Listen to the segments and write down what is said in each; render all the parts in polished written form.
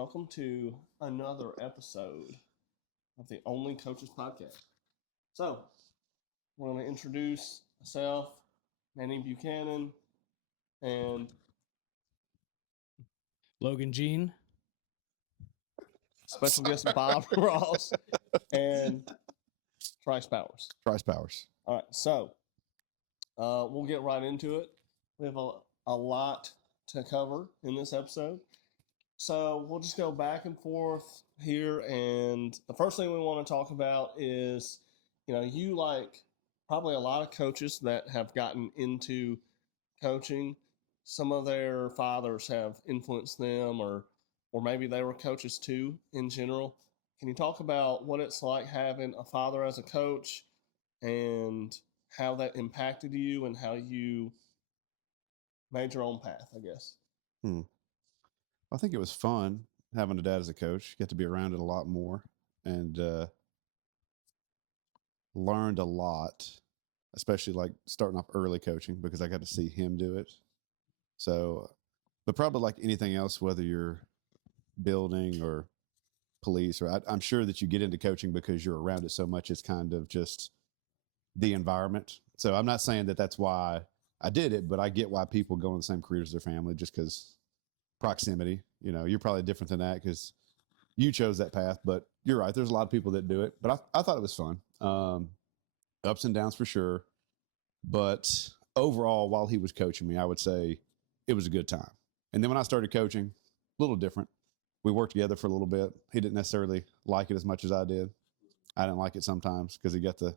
Welcome to another episode of the Only Coaches Podcast. So, we're going to introduce myself, Manny Buchanan, and Logan Jean. special guest Bob Ross and Trice Powers. Trice Powers. All right, so we'll get right into it. We have a lot to cover in this episode. So we'll just go back and forth here. And the first thing we want to talk about is, you like probably a lot of coaches that have gotten into coaching. Some of their fathers have influenced them or maybe they were coaches too in general. Can you talk about what it's like having a father as a coach and how that impacted you and how you made your own path, I guess? I think it was fun having a dad as a coach. Get to be around it a lot more and learned a lot, especially like starting off early coaching because I got to see him do it. So, but probably like anything else, whether you're building or police, or I'm sure that you get into coaching because you're around it so much. It's kind of just the environment. So I'm not saying that that's why I did it, but I get why people go in the same career as their family just because proximity. You're probably different than that because you chose that path, but you're right. There's a lot of people that do it, but I thought it was fun. Ups and downs for sure. But overall, while he was coaching me, I would say it was a good time. And then when I started coaching, a little different. We worked together for a little bit. He didn't necessarily like it as much as I did. I didn't like it sometimes because he got the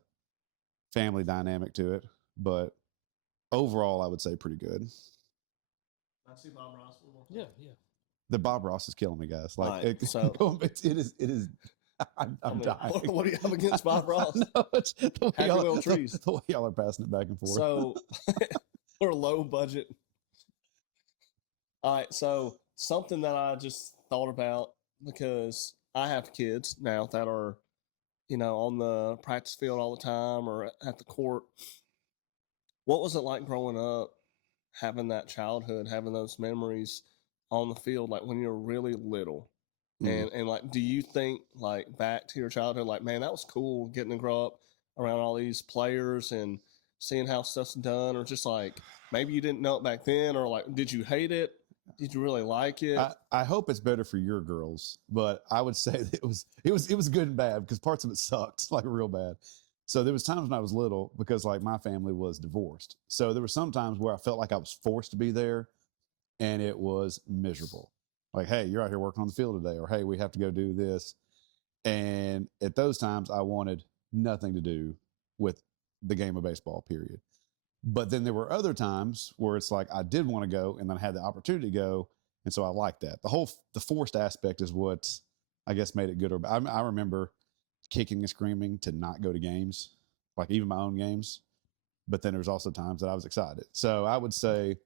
family dynamic to it. But overall, I would say pretty good. I see Bob Ross. Yeah. The Bob Ross is killing me, guys. Like, right, it is. I'm dying. What do you have against Bob Ross? No, it's the way Trice. The way y'all are passing it back and forth. So we're low budget. All right, so something that I just thought about because I have kids now that are, on the practice field all the time or at the court. What was it like growing up, having that childhood, having those memories on the field, like when you were really little? And like, do you think like back to your childhood, like, man, that was cool getting to grow up around all these players and seeing how stuff's done, or just like maybe you didn't know it back then, or like, did you hate it? Did you really like it? I hope it's better for your girls, but I would say that it was good and bad because parts of it sucked like real bad. So there was times when I was little because like my family was divorced. So there were some times where I felt like I was forced to be there and it was miserable. Like, hey, you're out here working on the field today, or hey, we have to go do this. And at those times I wanted nothing to do with the game of baseball, period. But then there were other times where it's like I did want to go and then I had the opportunity to go. And so I liked that. The forced aspect is what I guess made it good or bad. I remember kicking and screaming to not go to games, like even my own games. But then there was also times that I was excited. So I would say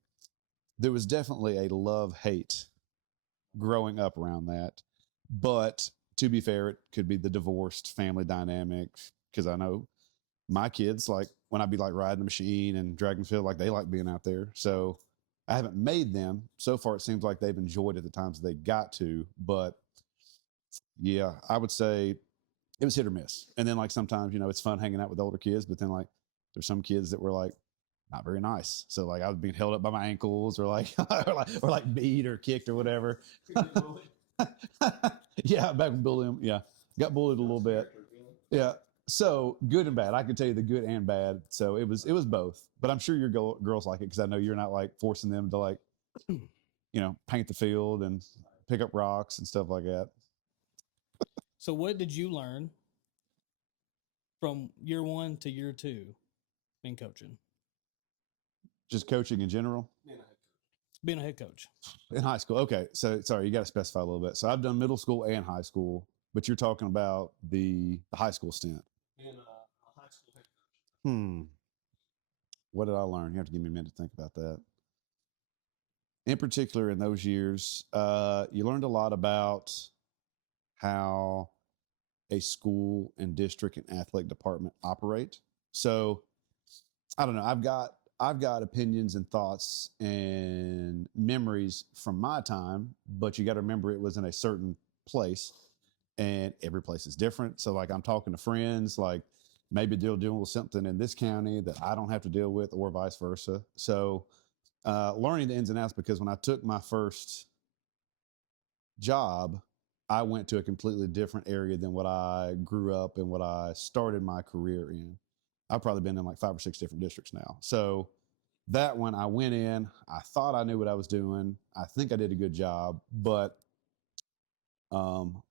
there was definitely a love-hate growing up around that. But to be fair, it could be the divorced family dynamic because I know my kids, like when I'd be like riding the machine and dragging the field, like they like being out there. So I haven't made them. So far, it seems like they've enjoyed it the times they got to. But yeah, I would say it was hit or miss. And then like sometimes, it's fun hanging out with older kids, but then like there's some kids that were like not very nice. So like I was being held up by my ankles or like or like beat or kicked or whatever. Yeah, back in bullying. Yeah, got bullied a little bit. Yeah. So good and bad. I could tell you the good and bad. So it was both. But I'm sure your girls like it because I know you're not like forcing them to like, paint the field and pick up rocks and stuff like that. So what did you learn from year 1 to year 2 in coaching? Just coaching in general? Being a head coach. In high school. Okay. So sorry, you got to specify a little bit. So I've done middle school and high school, but you're talking about the high school stint. Being a high school head coach. What did I learn? You have to give me a minute to think about that. In particular, in those years, you learned a lot about how a school and district and athletic department operate. So I don't know. I've got opinions and thoughts and memories from my time, but you got to remember it was in a certain place, and every place is different. So like I'm talking to friends, like maybe they'll deal with something in this county that I don't have to deal with, or vice versa. So learning the ins and outs, because when I took my first job, I went to a completely different area than what I grew up and what I started my career in. I've probably been in like 5 or 6 different districts now. So that one, I went in, I thought I knew what I was doing. I think I did a good job, but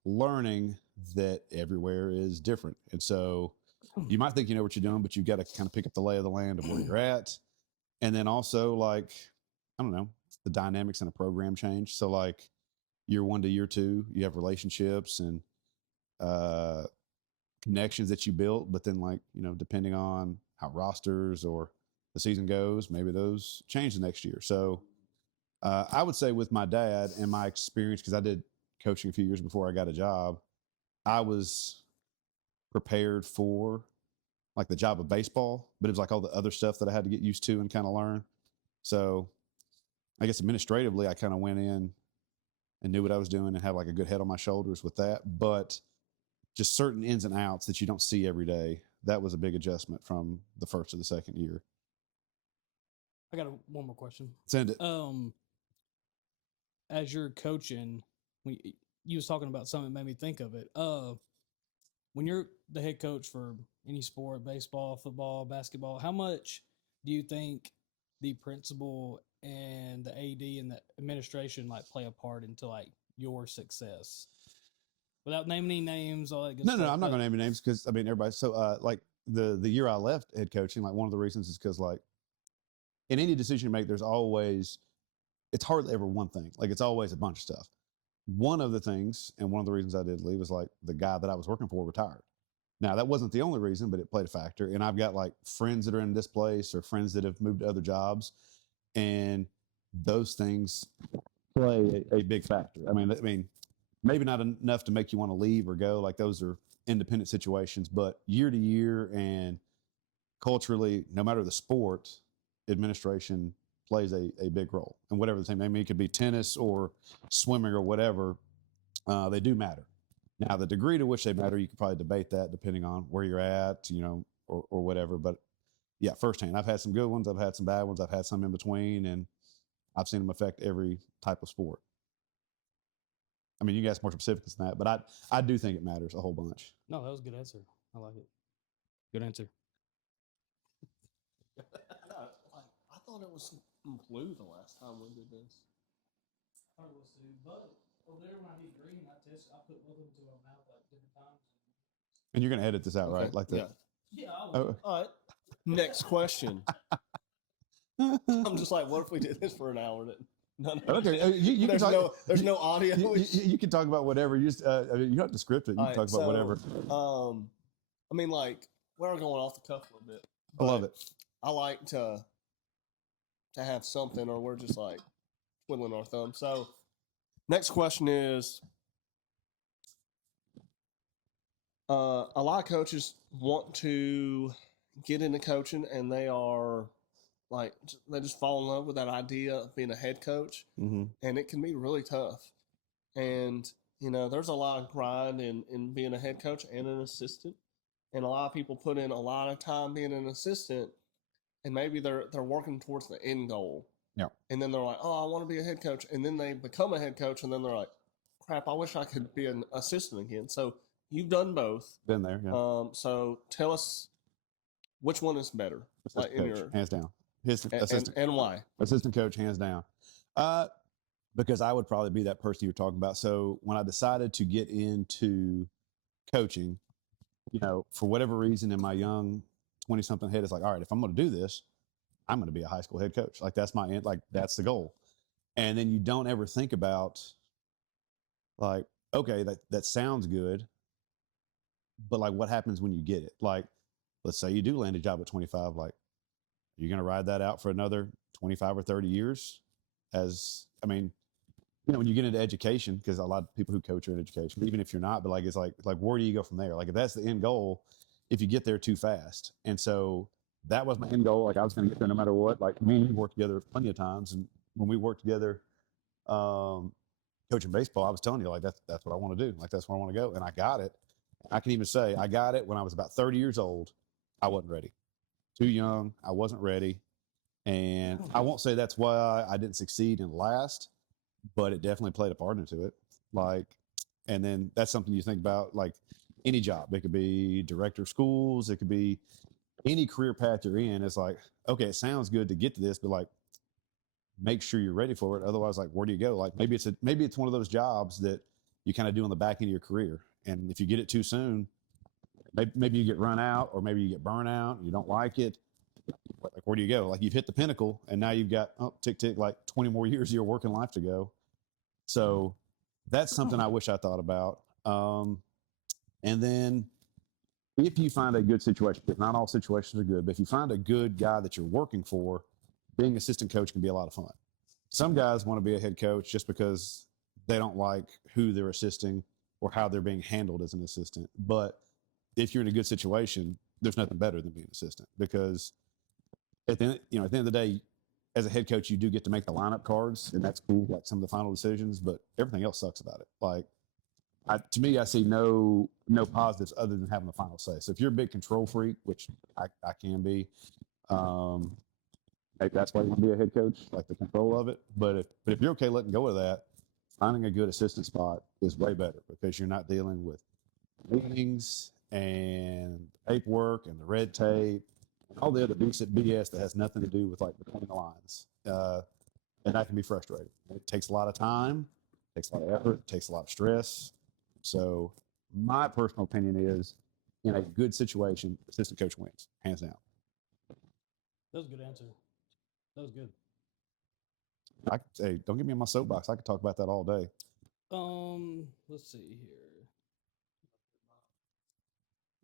learning that everywhere is different. And so you might think you know what you're doing, but you've got to kind of pick up the lay of the land of where you're at. And then also, like, I don't know, the dynamics in a program change. So, like, year 1 to year 2, you have relationships and uh, connections that you built. But then, like, you know, depending on how rosters or the season goes, maybe those change the next year. So, I would say with my dad and my experience, because I did coaching a few years before I got a job, I was prepared for like the job of baseball, but it was like all the other stuff that I had to get used to and kind of learn. So I guess administratively, I kind of went in and knew what I was doing and had like a good head on my shoulders with that. But just certain ins and outs that you don't see every day, that was a big adjustment from the first to the second year. I got one more question. Send it. As you're coaching, you was talking about something that made me think of it. When you're the head coach for any sport, baseball, football, basketball, how much do you think the principal and the AD and the administration like play a part into like your success? Without naming any names, all that good stuff. No, I'm not going to name any names because I mean everybody. So like the year I left head coaching, like one of the reasons is because like in any decision you make, there's always, it's hardly ever one thing. Like it's always a bunch of stuff. One of the things, and one of the reasons I did leave was like the guy that I was working for retired. Now that wasn't the only reason, but it played a factor. And I've got like friends that are in this place or friends that have moved to other jobs, and those things play a big factor. I mean, maybe not enough to make you want to leave or go. Like those are independent situations, but year to year and culturally, no matter the sport, administration plays a big role. And whatever the team, I mean, it could be tennis or swimming or whatever, they do matter. Now, the degree to which they matter, you could probably debate that depending on where you're at, you know, or whatever. But yeah, firsthand, I've had some good ones, I've had some bad ones, I've had some in between, and I've seen them affect every type of sport. I mean, you guys more specifics than that, but I do think it matters a whole bunch. No, that was a good answer. I like it. Good answer. I thought it was blue the last time we did this. I thought it was too, but over there when I did green, I put both of them to my mouth like different times. And you're going to edit this out, right? Like that. Yeah. Oh. All right. Next question. I'm just like, what if we did this for an hour? None of Okay, you can talk. There's no audio. You can talk about whatever. You just, I mean, you don't have to script it. You can talk about whatever. I mean, like, we're going off the cuff a little bit. I love it. I like to have something, or we're just like twiddling our thumbs. So, next question is, a lot of coaches want to get into coaching, and they are like, they just fall in love with that idea of being a head coach, and it can be really tough. And you know, there's a lot of grind in being a head coach and an assistant, and a lot of people put in a lot of time being an assistant, and maybe they're working towards the end goal. Yeah. And then they're like, oh, I want to be a head coach, and then they become a head coach, and then they're like, crap, I wish I could be an assistant again. So you've done both. Been there. Yeah. So tell us which one is better, like in your hands down. His assistant and why? Assistant coach, hands down. Because I would probably be that person you're talking about. So when I decided to get into coaching, you know, for whatever reason in my young 20-something head, it's like, all right, if I'm going to do this, I'm going to be a high school head coach. Like that's my end. Like that's the goal. And then you don't ever think about like, okay, that sounds good, but like what happens when you get it? Like, let's say you do land a job at 25, like, you're going to ride that out for another 25 or 30 years? As, I mean, you know, when you get into education, because a lot of people who coach are in education, even if you're not, but like, it's like where do you go from there? Like, if that's the end goal, if you get there too fast. And so that was my end goal. Like I was going to get there no matter what. Like me and you worked together plenty of times, and when we worked together, coaching baseball, I was telling you like that's what I want to do. Like that's where I want to go, and I got it. I can even say I got it when I was about 30 years old. I wasn't ready, too young. I wasn't ready, and I won't say that's why I didn't succeed in last, but it definitely played a part into it. Like, and then that's something you think about, like any job. It could be director of schools. It could be any career path you're in. It's like, okay, it sounds good to get to this, but like, make sure you're ready for it. Otherwise, like, where do you go? Like, maybe it's one of those jobs that you kind of do on the back end of your career, and if you get it too soon, maybe you get run out, or maybe you get burnt out and you don't like it. Like, where do you go? Like, you've hit the pinnacle, and now you've got tick tick, like 20 more years of your working life to go. So that's something I wish I thought about. And then if you find a good situation, if not all situations are good, but if you find a good guy that you're working for, being assistant coach can be a lot of fun. Some guys want to be a head coach just because they don't like who they're assisting or how they're being handled as an assistant. But if you're in a good situation, there's nothing better than being an assistant, because at the end of the day, as a head coach, you do get to make the lineup cards, and that's cool, like some of the final decisions, but everything else sucks about it. Like, to me, I see no positives other than having the final say. So if you're a big control freak, which I can be, maybe that's why you want to be a head coach, like the control of it. But if you're okay letting go of that, finding a good assistant spot is way better, because you're not dealing with meetings and paperwork and the red tape and all the other BS that has nothing to do with like between the lines. And that can be frustrating. It takes a lot of time, takes a lot of effort, takes a lot of stress. So my personal opinion is, in a good situation, assistant coach wins, hands down. That was a good answer. That was good. I could say, don't get me on my soapbox. I could talk about that all day. Let's see here.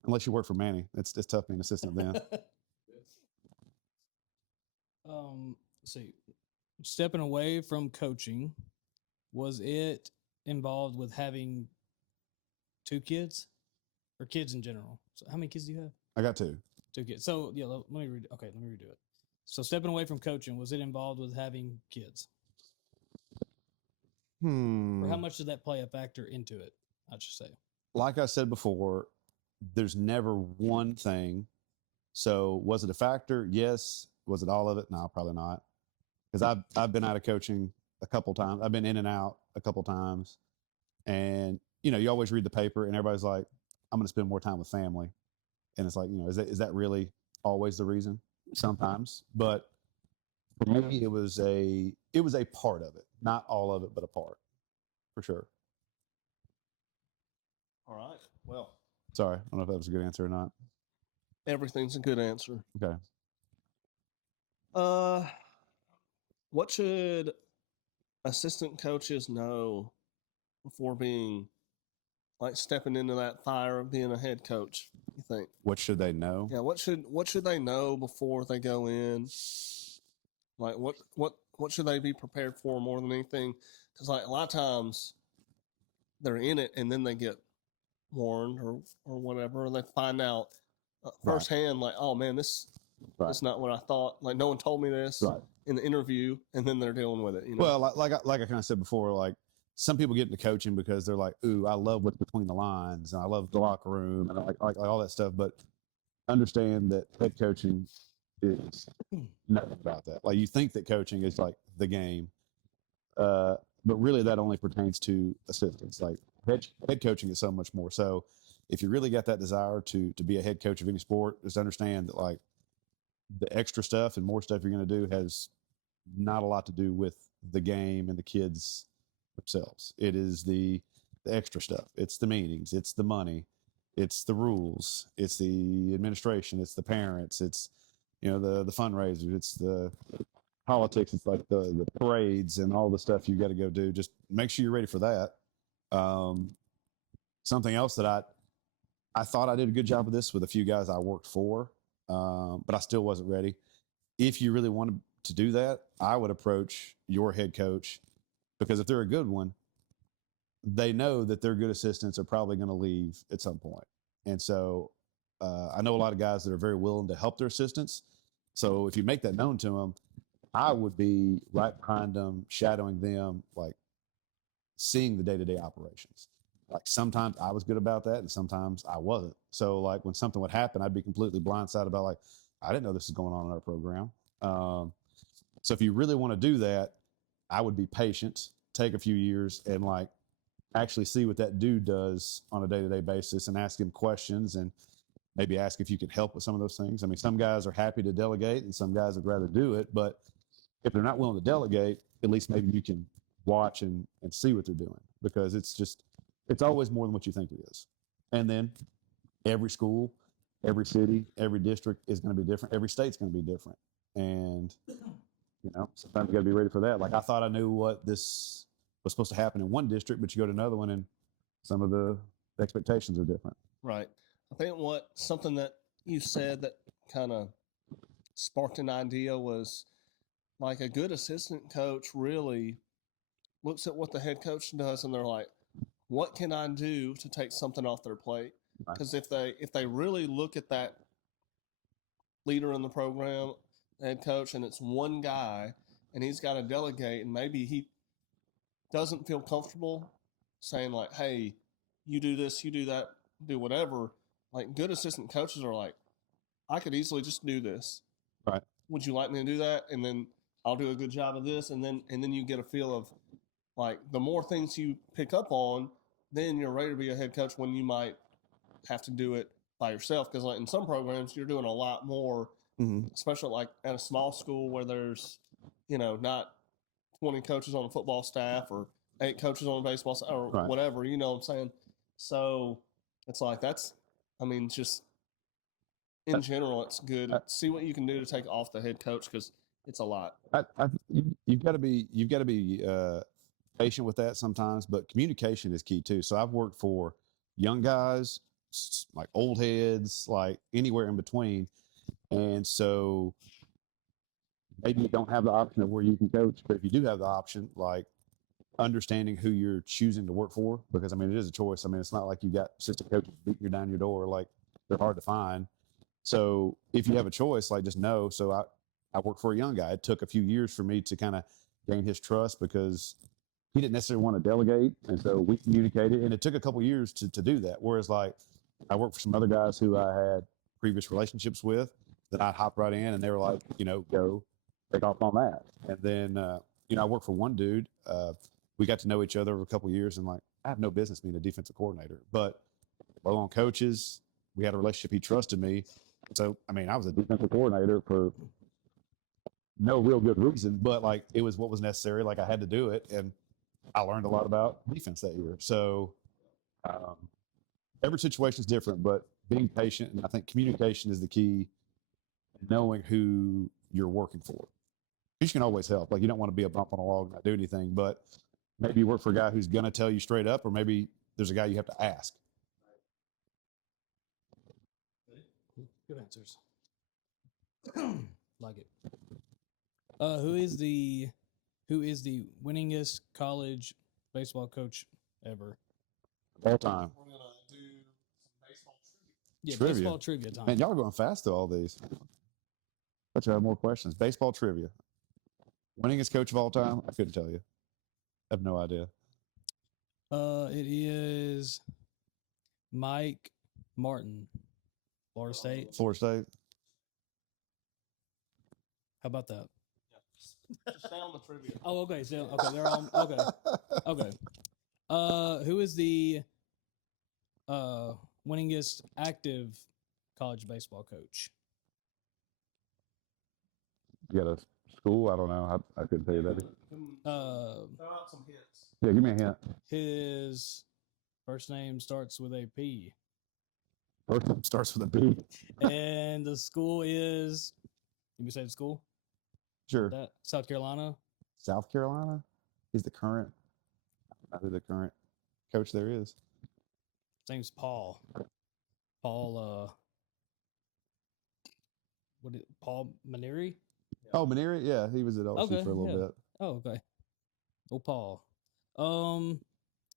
Unless you work for Manny, it's tough being assistant then. Let's see. Stepping away from coaching, was it involved with having 2 kids or kids in general? So how many kids do you have? I got 2. 2 kids. So yeah, let me read. Okay, let me redo it. So stepping away from coaching, was it involved with having kids? Or how much did that play a factor into it? I should say. Like I said before, there's never one thing. So was it a factor? Yes. Was it all of it? No, probably not. Because I've been out of coaching a couple times. I've been in and out a couple times, and you always read the paper, and everybody's like, "I'm going to spend more time with family," and it's like, is that really always the reason? Sometimes, but for me, it was a part of it, not all of it, but a part, for sure. All right. Well, sorry, I don't know if that was a good answer or not. Everything's a good answer. Okay. What should assistant coaches know before being like stepping into that fire of being a head coach? You think? What should they know? Yeah. What should they know before they go in? Like what should they be prepared for more than anything? Because like a lot of times they're in it and then they get warned or whatever, and they find out firsthand, like, oh man, this is not what I thought. Like no one told me this in the interview, and then they're dealing with it. Well, like I kind of said before, like some people get into coaching because they're like, ooh, I love what's between the lines, and I love the locker room, and I like all that stuff. But understand that head coaching is nothing about that. Like you think that coaching is like the game, but really that only pertains to assistants. Like head coaching is so much more. So if you really got that desire to be a head coach of any sport, just understand that like the extra stuff and more stuff you're going to do has not a lot to do with the game and the kids themselves. It is the extra stuff. It's the meetings. It's the money. It's the rules. It's the administration. It's the parents. It's the fundraisers. It's the politics. It's like the parades and all the stuff you got to go do. Just make sure you're ready for that. Something else that I thought I did a good job of this with a few guys I worked for, but I still wasn't ready. If you really wanted to do that, I would approach your head coach, because if they're a good one, they know that their good assistants are probably going to leave at some point. And so I know a lot of guys that are very willing to help their assistants. So if you make that known to them, I would be right behind them, shadowing them, like seeing the day-to-day operations. Like sometimes I was good about that and sometimes I wasn't. So like when something would happen, I'd be completely blindsided about like, I didn't know this was going on in our program. So if you really want to do that, I would be patient, take a few years and like actually see what that dude does on a day-to-day basis and ask him questions and maybe ask if you can help with some of those things. I mean, some guys are happy to delegate and some guys would rather do it, but if they're not willing to delegate, at least maybe you can watch and see what they're doing, because it's always more than what you think it is. And then every school, every city, every district is going to be different. Every state's going to be different. And, sometimes you got to be ready for that. Like I thought I knew what this was supposed to happen in one district, but you go to another one and some of the expectations are different. Right. I think something that you said that kind of sparked an idea was like a good assistant coach really looks at what the head coach does and they're like, what can I do to take something off their plate? Right. Because if they really look at that leader in the program, head coach, and it's one guy and he's got to delegate and maybe he doesn't feel comfortable saying like, hey, you do this, you do that, do whatever. Like good assistant coaches are like, I could easily just do this. Right. Would you like me to do that? And then I'll do a good job of this. And then you get a feel of like the more things you pick up on, then you're ready to be a head coach when you might have to do it by yourself. Because like in some programs, you're doing a lot more, especially like at a small school where there's, not 20 coaches on a football staff or 8 coaches on a baseball staff or Right. whatever, you know what I'm saying? So it's like just in general, it's good. See what you can do to take off the head coach because it's a lot. You've got to be patient with that sometimes, but communication is key too. So I've worked for young guys, like old heads, like anywhere in between, and so maybe you don't have the option of where you can coach, but if you do have the option, like understanding who you're choosing to work for, because I mean it is a choice. I mean it's not like you got assistant coaches beating you down your door, like they're hard to find. So if you have a choice, like just know. So I worked for a young guy. It took a few years for me to kind of gain his trust because he didn't necessarily want to delegate. And so we communicated and it took a couple years to do that. Whereas like I worked for some other guys who I had previous relationships with that I'd hop right in and they were like, go take off on that. And then, I worked for one dude. We got to know each other over a couple of years and like, I have no business being a defensive coordinator, but we're on coaches. We had a relationship. He trusted me. So, I mean, I was a defensive coordinator for no real good reason, but like it was what was necessary. Like I had to do it. And I learned a lot about defense that year. So every situation is different, but being patient. And I think communication is the key, knowing who you're working for. You can always help. Like you don't want to be a bump on a log and not do anything, but maybe you work for a guy who's going to tell you straight up, or maybe there's a guy you have to ask. Good answers. Like it. Who is the winningest college baseball coach ever? All time. We're going to do some baseball trivia. Yeah, Trivia. baseball trivia time. Man, y'all are going fast through all these. Bet you have more questions. Baseball trivia. Winningest coach of all time? I couldn't tell you. I have no idea. It is Mike Martin, Florida State. Florida State. How about that? Yeah. Just stay on the trivia. Oh, okay. So, okay, they're all okay. Okay. Who is the winningest active college baseball coach? You got a school? I don't know. I couldn't tell you that. Throw out some hints. Yeah, give me a hint. His first name starts with a P. First name starts with a B. And the school is, can we say the school? Sure. South Carolina. South Carolina? He's the current. I don't know who the current coach there is. His name's Paul. Paul Maneri? Oh, Maneri? Yeah, he was at LSU for a little bit. Oh, okay. Oh, Paul.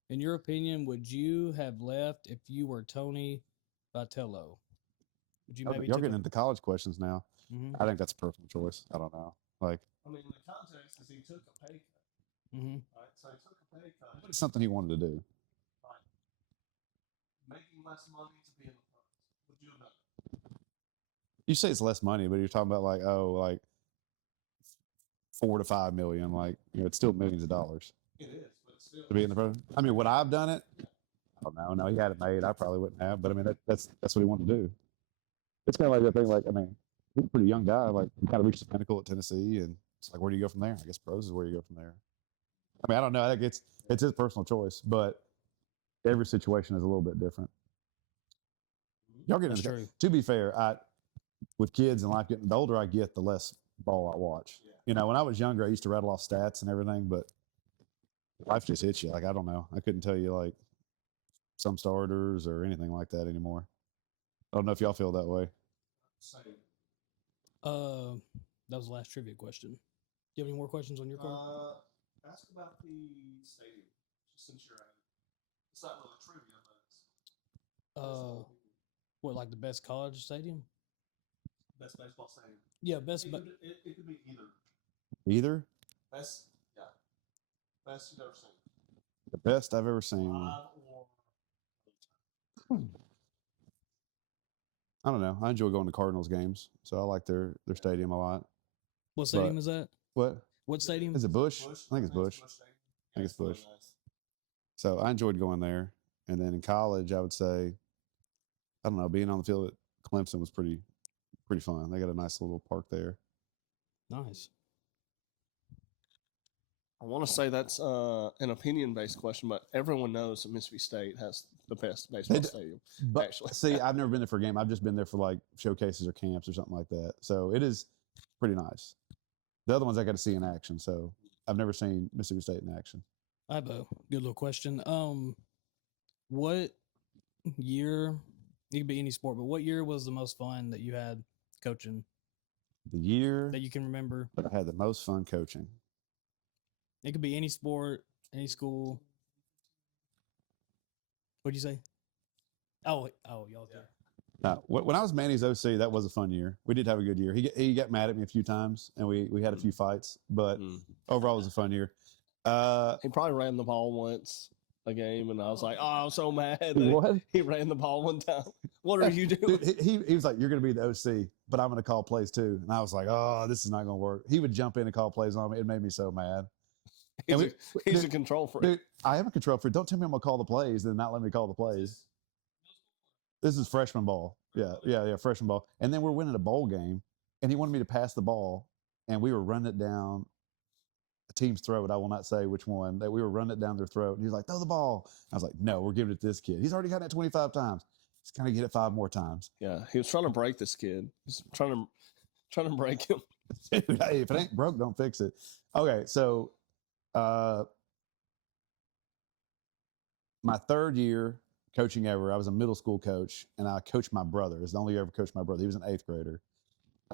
In your opinion, would you have left if you were Tony Vitello? Would you Y'all maybe y'all took getting into college questions now. Mhm. I think that's a personal choice. I don't know. Like, I mean, the context is he took a pay cut. Mhm. Right? So he took a pay cut. it's something he wanted to do. Right? So he took a pay cut. It's something he wanted to do. Right. Making less money to be in the pros. Would you have done it? You say it's less money, but you're talking about like, oh, like 4 to 5 million. Like, it's still millions of dollars It is, but still. to be in the pro. I mean, would I have done it? I don't know. No, he had it made. I probably wouldn't have. But I mean, that's what he wanted to do. It's kind of like that thing. Like, I mean, he's a pretty young guy. Like, he kind of reached the pinnacle at Tennessee, and it's like, where do you go from there? I guess pros is where you go from there. I mean, I don't know. I think it's his personal choice, but every situation is a little bit different. Y'all get That's into true. To be fair, with kids and life getting the older I get, the less ball I watch. Yeah. When I was younger, I used to rattle off stats and everything, but life just hits you. Like, I don't know. I couldn't tell you like some starters or anything like that anymore. I don't know if y'all feel that way. Same. That was the last trivia question. Do you have any more questions on your card? Ask about the stadium, just since you're at it. It's not really trivia, but What, like the best college stadium? best baseball stadium. Yeah, best. It could be either. Either Best, yeah. Best you've ever seen. the best I've ever seen. Live or I don't know. I enjoy going to Cardinals games, so I like their stadium a lot. What stadium is that? What What stadium? is it? Bush? I think it's Bush. Stadium. I think it's really Bush. nice. So I enjoyed going there. And then in college, I would say, I don't know, being on the field at Clemson was pretty fun. They got a nice little park there. Nice. I want to say that's an opinion-based question, but everyone knows that Mississippi State has the best baseball stadium. But Actually, see, I've never been there for a game. I've just been there for like showcases or camps or something like that. So it is pretty nice. The other ones I got to see in action. So I've never seen Mississippi State in action. I have a good little question. What year? It could be any sport, but what year was the most fun that you had coaching The year that you can remember? that I had the most fun coaching. It could be any sport, any school. What'd you say? Oh, y'all there. Now, when I was Manny's OC, that was a fun year. We did have a good year. He got mad at me a few times, and we had a few fights, but overall, it was a fun year. he probably ran the ball once a game, and I was like, "Oh, I'm so mad." That What? He ran the ball one time. What are you doing? Dude, he was like, "You're going to be the OC, but I'm going to call plays too." And I was like, "Oh, this is not going to work." He would jump in and call plays on me. It made me so mad. He's a control freak. Dude, I am a control freak. Don't tell me I'm going to call the plays and not let me call the plays. This is freshman ball. Yeah, freshman ball. And then we're winning a bowl game, and he wanted me to pass the ball, and we were running it down a team's throat. I will not say which one. That we were running it down their throat. And he was like, "Throw the ball." I was like, "No, we're giving it to this kid. He's already gotten it 25 times. He's going to get it 5 more times." Yeah, he was trying to break this kid. He's trying to break him. Hey, if it ain't broke, don't fix it. Okay, so my third year coaching ever, I was a middle school coach, and I coached my brother. It's the only year I ever coached my brother. He was an 8th grader.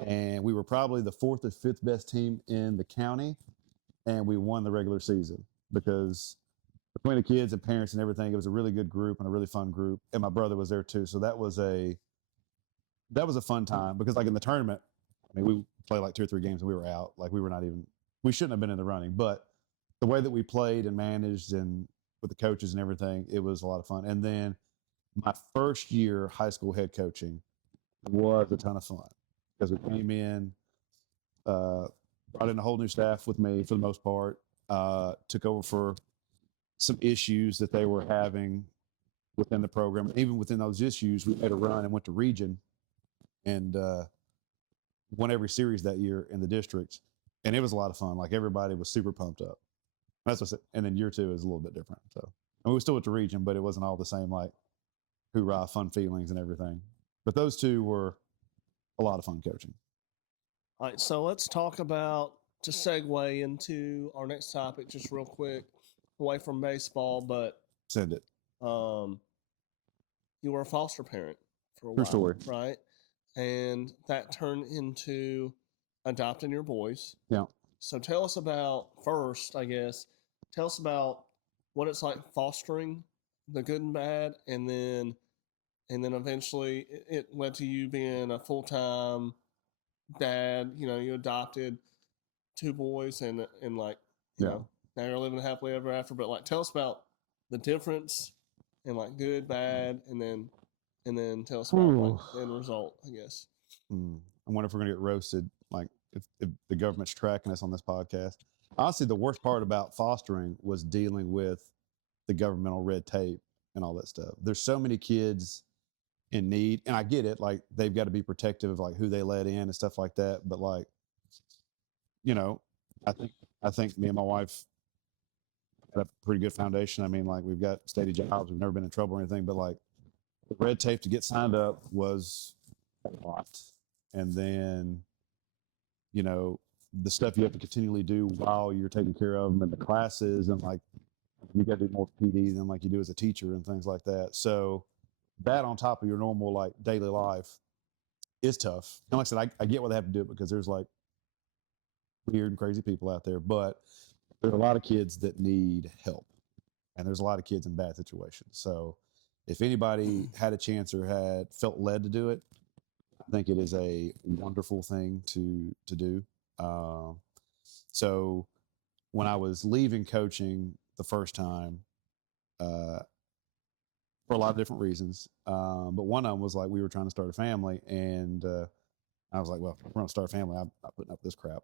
And we were probably the 4th or 5th best team in the county, and we won the regular season because between the kids and parents and everything, it was a really good group and a really fun group. And my brother was there too. So that was a fun time because like in the tournament, I mean, we played like 2 or 3 games and we were out. Like we shouldn't have been in the running, but the way that we played and managed and with the coaches and everything, it was a lot of fun. And then my first year high school head coaching was a ton of fun because we came in, brought in a whole new staff with me for the most part, took over for some issues that they were having within the program. Even within those issues, we made a run and went to region and won every series that year in the district. And it was a lot of fun. Like everybody was super pumped up. That's what I said. And then year 2 is a little bit different. So we still at the region, but it wasn't all the same, like hoorah, fun feelings and everything. But those 2 were a lot of fun coaching. All right, so let's talk about, to segue into our next topic, just real quick, away from baseball, but Send it. you were a foster parent for a True while, story. right? And that turned into adopting your boys. Yeah. So tell us about, first, I guess, tell us about what it's like fostering, the good and bad, and then and then eventually it led to you being a full-time dad. You adopted 2 boys, and like now you're living happily ever after. But like, tell us about the difference, and like good, bad, and then tell us about like the end result, I guess. I wonder if we're gonna get roasted, like if the government's tracking us on this podcast. Honestly, the worst part about fostering was dealing with the governmental red tape and all that stuff. There's so many kids in need, and I get it, like they've got to be protective of like who they let in and stuff like that. But like, I think me and my wife had a pretty good foundation. I mean, like we've got steady jobs, we've never been in trouble or anything, but like the red tape to get signed up was a lot. And then, the stuff you have to continually do while you're taking care of them and the classes, and like you got to do more PD than like you do as a teacher and things like that. So that on top of your normal like daily life is tough. And like I said, I get why they have to do it, because there's like weird and crazy people out there, but there's a lot of kids that need help, and there's a lot of kids in bad situations. So if anybody had a chance or had felt led to do it, I think it is a wonderful thing to do. So when I was leaving coaching the first time, for a lot of different reasons, but one of them was like we were trying to start a family, and I was like, well, if we're going to start a family, I'm not putting up this crap.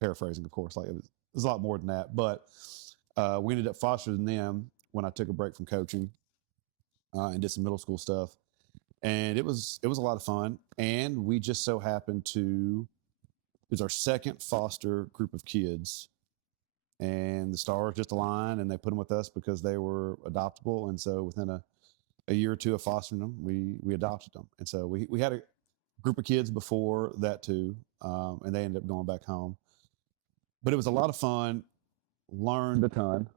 Paraphrasing, of course, like it was a lot more than that. But we ended up fostering them when I took a break from coaching, and did some middle school stuff. And it was a lot of fun. And we just so happened to, it was our second foster group of kids, and the stars just aligned, and they put them with us because they were adoptable. And so within a year or two of fostering them, we adopted them. And so we had a group of kids before that too, and they ended up going back home. But it was a lot of fun, learned a ton.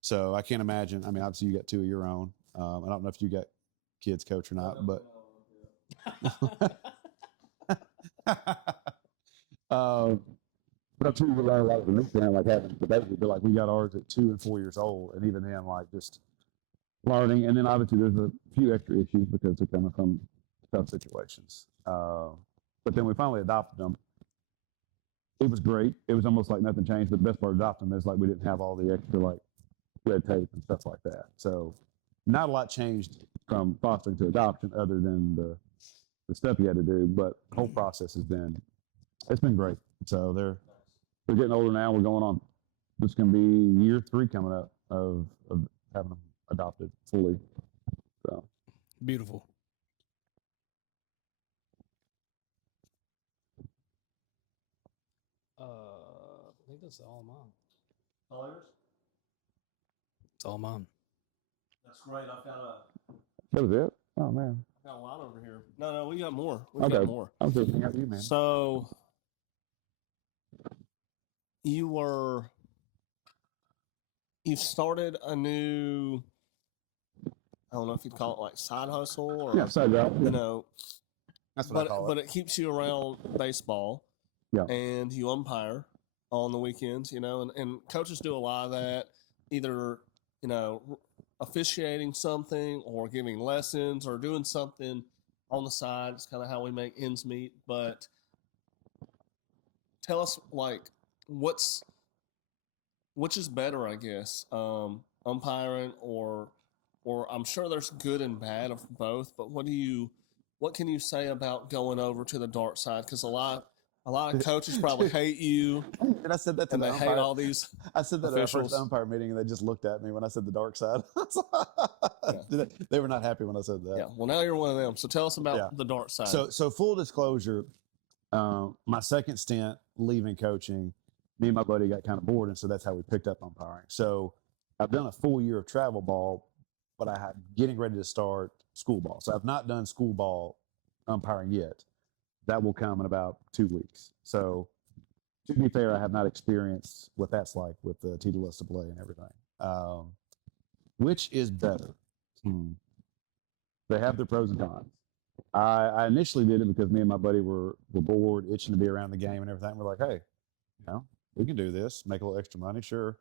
So I can't imagine. I mean, obviously you got 2 of your own. I don't know if you got kids, coach, or not, but but I'm sure you learn a lot of the new thing, like having the baby. But like we got ours at 2 and 4 years old, and even then, like just learning. And then obviously there's a few extra issues because they're coming from tough situations. But then we finally adopted them. It was great. It was almost like nothing changed. But the best part of adopting them is like we didn't have all the extra like red tape and stuff like that. So not a lot changed from fostering to adoption other than the stuff you had to do. But the whole process it's been great. So they're getting older now. We're going on. This is going to be year 3 coming up of having them adopted fully. So Beautiful. I think that's all mine. All yours? It's all mine. That's great. I've got that was it. Oh man, I got a lot over here. No, we got more. Okay. Got more. I'm just hanging out with you, man. So you've started a new, I don't know if you'd call it like side hustle or Side job. That's what I call it. But it keeps you around baseball. Yeah. And you umpire on the weekends, and coaches do a lot of that, either, officiating something or giving lessons or doing something on the side. It's kind of how we make ends meet. But tell us, like, which is better, I guess, umpiring or I'm sure there's good and bad of both. But what can you say about going over to the dark side? Because a lot of coaches probably hate you. And I said that to and the they umpire. hate all these. I said that officials. at our first umpire meeting, and they just looked at me when I said the dark side. Yeah. They were not happy when I said that. Yeah. Well, now you're one of them. So tell us about the dark side. So full disclosure, my second stint leaving coaching, me and my buddy got kind of bored, and so that's how we picked up umpiring. So I've done a full year of travel ball, but I had getting ready to start school ball. So I've not done school ball umpiring yet. That will come in about 2 weeks. So to be fair, I have not experienced what that's like with the T2S to play and everything. Which is better? They have their pros and cons. I initially did it because me and my buddy were bored, itching to be around the game and everything. We're like, hey, we can do this, make a little extra money, sure.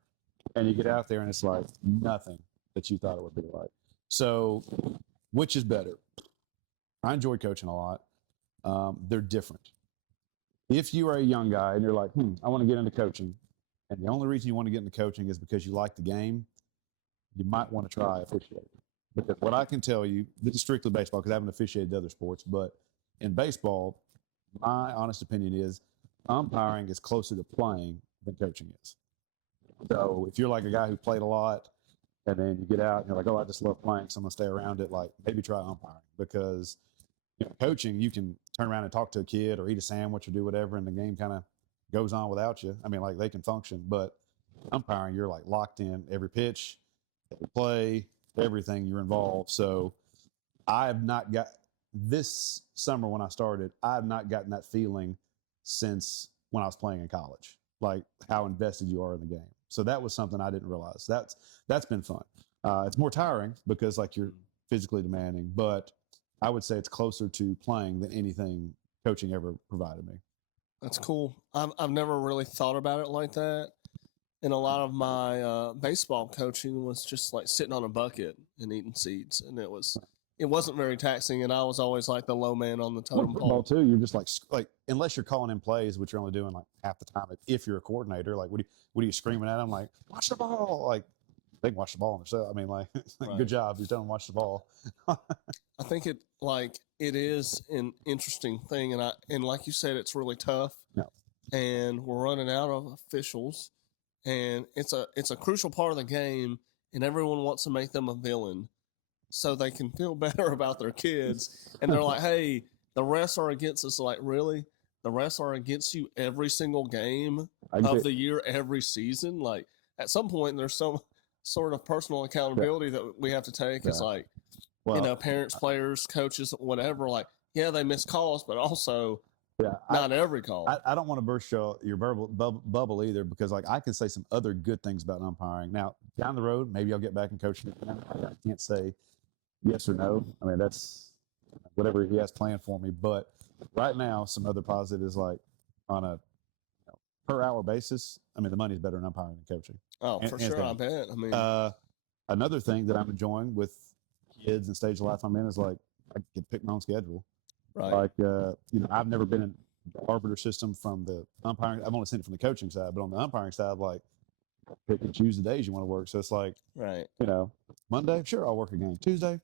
And you get out there and it's like nothing that you thought it would be like. So, which is better? I enjoy coaching a lot. They're different. If you are a young guy and you're like, I want to get into coaching, and the only reason you want to get into coaching is because you like the game, you might want to try officiating. Because what I can tell you, this is strictly baseball because I haven't officiated other sports, but in baseball, my honest opinion is umpiring is closer to playing than coaching is. So if you're like a guy who played a lot and then you get out and you're like, oh, I just love playing, so I'm going to stay around it, like maybe try umpiring because coaching, you can turn around and talk to a kid or eat a sandwich or do whatever, and the game kind of goes on without you. I mean, like they can function, but umpiring, you're like locked in every pitch, every play, everything you're involved. So I have not got this summer when I started, I have not gotten that feeling since when I was playing in college, like how invested you are in the game. So that was something I didn't realize. That's been fun. It's more tiring because like you're physically demanding, but I would say it's closer to playing than anything coaching ever provided me. That's cool. I've never really thought about it like that. And a lot of my baseball coaching was just like sitting on a bucket and eating seeds, and it wasn't very taxing. And I was always like the low man on the totem Football pole too. You're just like unless you're calling in plays, which you're only doing like half the time. If you're a coordinator, like what are you screaming at them? Like watch the ball. Like they can watch the ball themselves. I mean, like Right. Good job. Just don't watch the ball. I think it is an interesting thing, and like you said, it's really tough. Yeah. And we're running out of officials, and it's a crucial part of the game, and everyone wants to make them a villain so they can feel better about their kids. And they're like, hey, the refs are against us. Like, really? The refs are against you every single game of the year, every season? Like, at some point, there's some sort of personal accountability that we have to take. It's like, parents, players, coaches, whatever. Like, yeah, they miss calls, but also not every call. I don't want to burst your bubble either because like I can say some other good things about umpiring. Now down the road, maybe I'll get back and coach. I can't say yes or no. I mean, that's whatever he has planned for me. But right now, some other positives like on a per hour basis. I mean, the money's better in umpiring than coaching. Oh, for sure, I bet. I mean, another thing that I'm enjoying with kids and stage of life I'm in is like I can pick my own schedule. Right. Like I've never been in the arbiter system from the umpiring. I've only seen it from the coaching side, but on the umpiring side, like pick and choose the days you want to work. So it's like, right. Monday, sure, I'll work a game. Tuesday,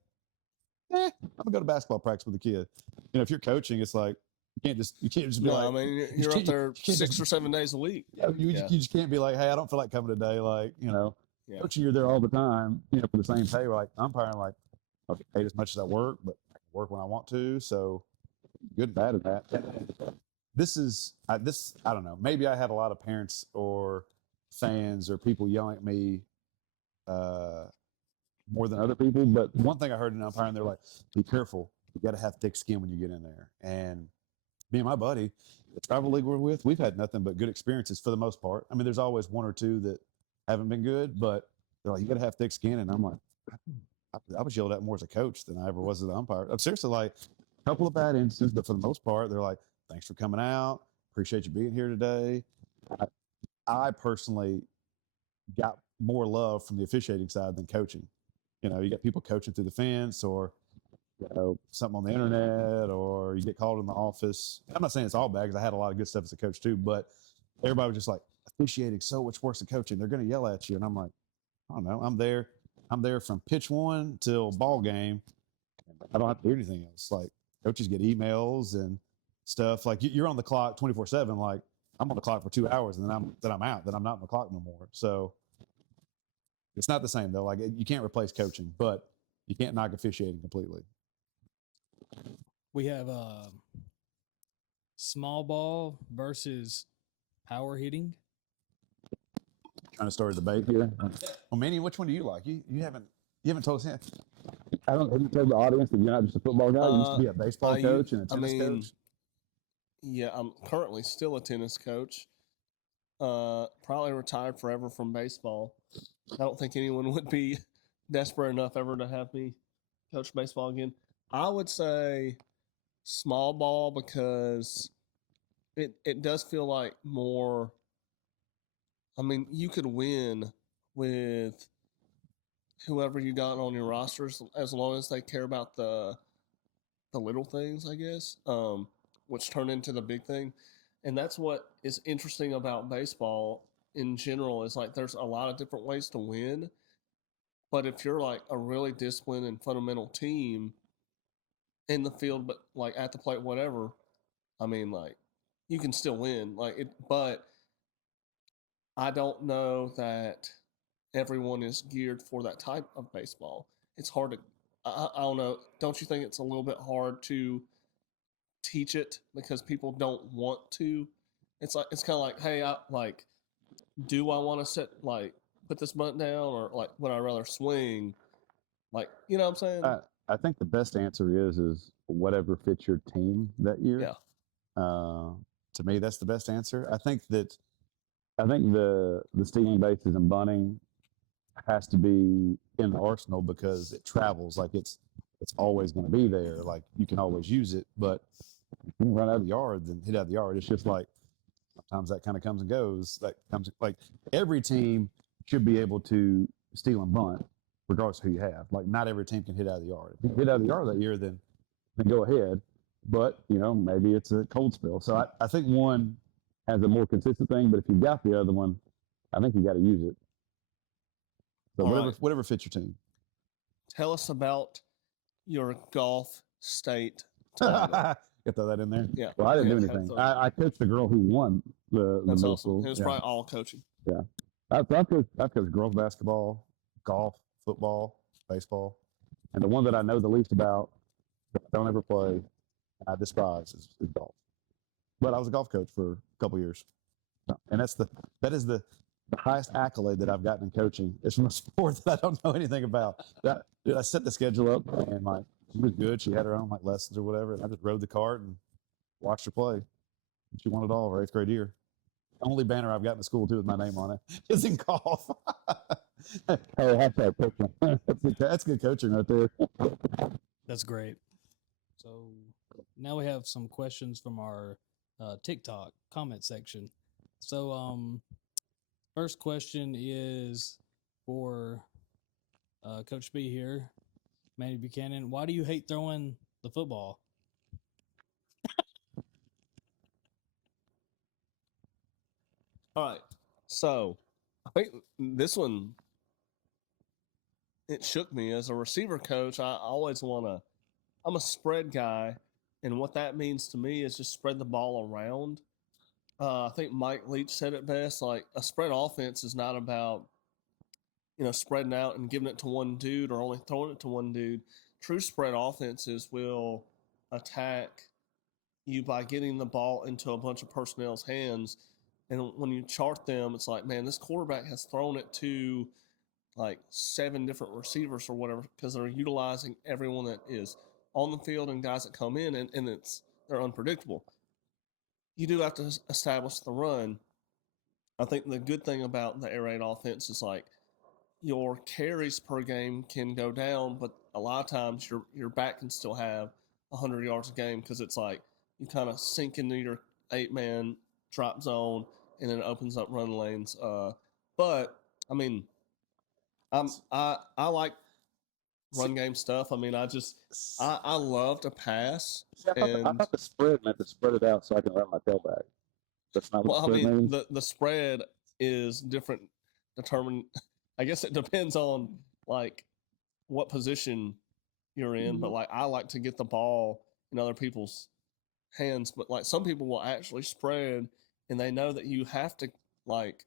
I'm gonna go to basketball practice with the kid. If you're coaching, it's like you can't just be like. I mean, you're up there 6 or 7 days a week. You just can't be like, hey, I don't feel like coming today. Like coaching, you're there all the time. For the same pay. We're like umpiring, like I'll get paid as much as I work, but I can work when I want to. So good and bad at that. I don't know. Maybe I had a lot of parents or fans or people yelling at me more than other people. But one thing I heard in umpiring, they're like, be careful. You got to have thick skin when you get in there. And me and my buddy, the travel league we're with, we've had nothing but good experiences for the most part. I mean, there's always one or two that haven't been good, but they're like, you got to have thick skin. And I'm like, I was yelled at more as a coach than I ever was as an umpire. I'm seriously like a couple of bad instances, but for the most part, they're like, thanks for coming out. Appreciate you being here today. I personally got more love from the officiating side than coaching. You got people coaching through the fence or something on the internet, or you get called in the office. I'm not saying it's all bad because I had a lot of good stuff as a coach too, but everybody was just like, officiating so much worse than coaching. They're going to yell at you. And I'm like, I don't know. I'm there from pitch one till ball game. I don't have to do anything else. Like coaches get emails and stuff. Like you're on the clock 24/7. Like I'm on the clock for 2 hours and then I'm out. Then I'm not on the clock no more. So it's not the same though. Like you can't replace coaching, but you can't knock officiating completely. We have small ball versus power hitting. Trying to start a debate here. Well, Manny, which one do you like? You haven't told us yet. Have you told the audience that you're not just a football guy? You used to be a baseball coach and a tennis coach. Yeah, I'm currently still a tennis coach. Probably retired forever from baseball. I don't think anyone would be desperate enough ever to have me coach baseball again. I would say small ball because it does feel like more. I mean, you could win with whoever you got on your rosters, as long as they care about the little things, I guess, which turn into the big thing. And that's what is interesting about baseball in general is like there's a lot of different ways to win. But if you're like a really disciplined and fundamental team in the field, but like at the plate, whatever, I mean, like you can still win. Like it, but I don't know that everyone is geared for that type of baseball. It's hard to, I don't know. Don't you think it's a little bit hard to teach it because people don't want to? It's kind of like, hey, I like, do I want to set like put this button down or like would I rather swing? Like, you know what I'm saying? I think the best answer is whatever fits your team that year. Yeah. To me, that's the best answer. I think the stealing bases and bunting has to be in the arsenal because it travels. Like it's always going to be there. Like you can always use it, but if you run out of the yard, then hit out of the yard. It's just like sometimes that kind of comes and goes. That comes like every team should be able to steal and bunt, regardless of who you have. Like not every team can hit out of the yard. If you hit out of the yard that year, then go ahead. But maybe it's a cold spell. So I think one has a more consistent thing, but if you got the other one, I think you got to use it. So whatever fits your team. Tell us about your golf state tournament. You throw that in there? Yeah. Well, I didn't do anything. I coached the girl who won the That's middle awesome. school. It was probably all coaching. Yeah. I've coached girls basketball, golf, football, baseball. And the one that I know the least about, that I don't ever play, I despise is golf. But I was a golf coach for a couple years. And that is the highest accolade that I've gotten in coaching. It's from a sport that I don't know anything about. I set the schedule up and like she was good. She had her own like lessons or whatever. And I just rode the cart and watched her play. And she won it all her 8th grade year. The only banner I've got in the school too with my name on it is in golf. Hey, hashtag coaching. That's good coaching right there. That's great. So now we have some questions from our TikTok comment section. So first question is for Coach B here, Manny Buchanan. Why do you hate throwing the football? All right. So I think this one, it shook me as a receiver coach. I'm a spread guy. And what that means to me is just spread the ball around. I think Mike Leach said it best. Like a spread offense is not about, spreading out and giving it to one dude or only throwing it to one dude. True spread offenses will attack you by getting the ball into a bunch of personnel's hands. And when you chart them, it's like, man, this quarterback has thrown it to like 7 different receivers or whatever because they're utilizing everyone that is on the field and guys that come in, and they're unpredictable. You do have to establish the run. I think the good thing about the air raid offense is like your carries per game can go down, but a lot of times your back can still have 100 yards a game because it's like you kind of sink into your 8-man drop zone and then it opens up run lanes. But I mean, I like run game stuff. I mean, I love to pass. I thought the spread meant to spread it out so I can run my tailback. That's not what the spread means. The spread is different. I guess it depends on like what position you're in, but like I like to get the ball in other people's hands. But like some people will actually spread, and they know that you have to like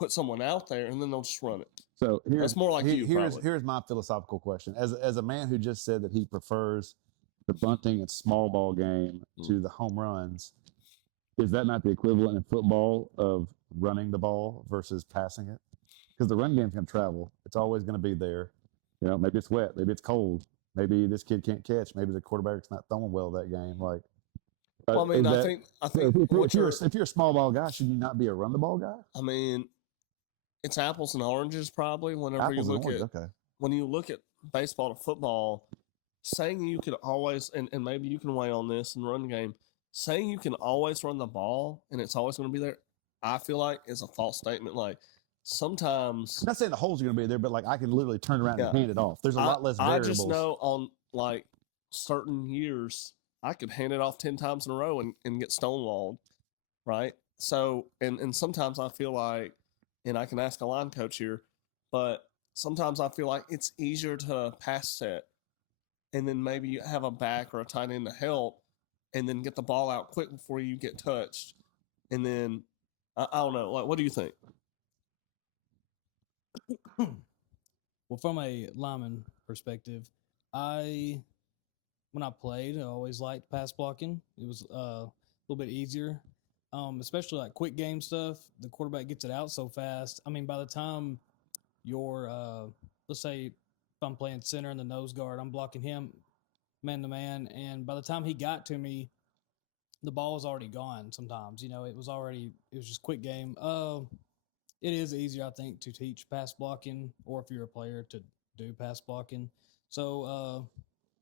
put someone out there, and then they'll just run it. So that's more like here's my philosophical question. As a man who just said that he prefers the bunting and small ball game to the home runs, is that not the equivalent in football of running the ball versus passing it? Because the run game's going to travel. It's always going to be there. Maybe it's wet. Maybe it's cold. Maybe this kid can't catch. Maybe the quarterback's not throwing well that game. Like, well, I mean, I think if you're a small ball guy, should you not be a run the ball guy? I mean, it's apples and oranges probably. When you look at baseball to football, saying you could always and maybe you can weigh on this and run the game. Saying you can always run the ball and it's always going to be there, I feel like is a false statement. Like sometimes I'm not saying the holes are going to be there, but like I can literally turn around Yeah. and hand it off. There's a lot less I variables. just know on like certain years I could hand it off 10 times in a row and get stonewalled, right? So and sometimes I feel like, and I can ask a line coach here, but sometimes I feel like it's easier to pass set and then maybe you have a back or a tight end to help and then get the ball out quick before you get touched. And then I don't know, like what do you think? Well, from a lineman perspective, when I played, I always liked pass blocking. It was a little bit easier, especially like quick game stuff. The quarterback gets it out so fast. I mean, by the time you're, let's say, if I'm playing center in the nose guard, I'm blocking him man to man, and by the time he got to me, the ball was already gone. Sometimes, it was just quick game. It is easier, I think, to teach pass blocking, or if you're a player, to do pass blocking. So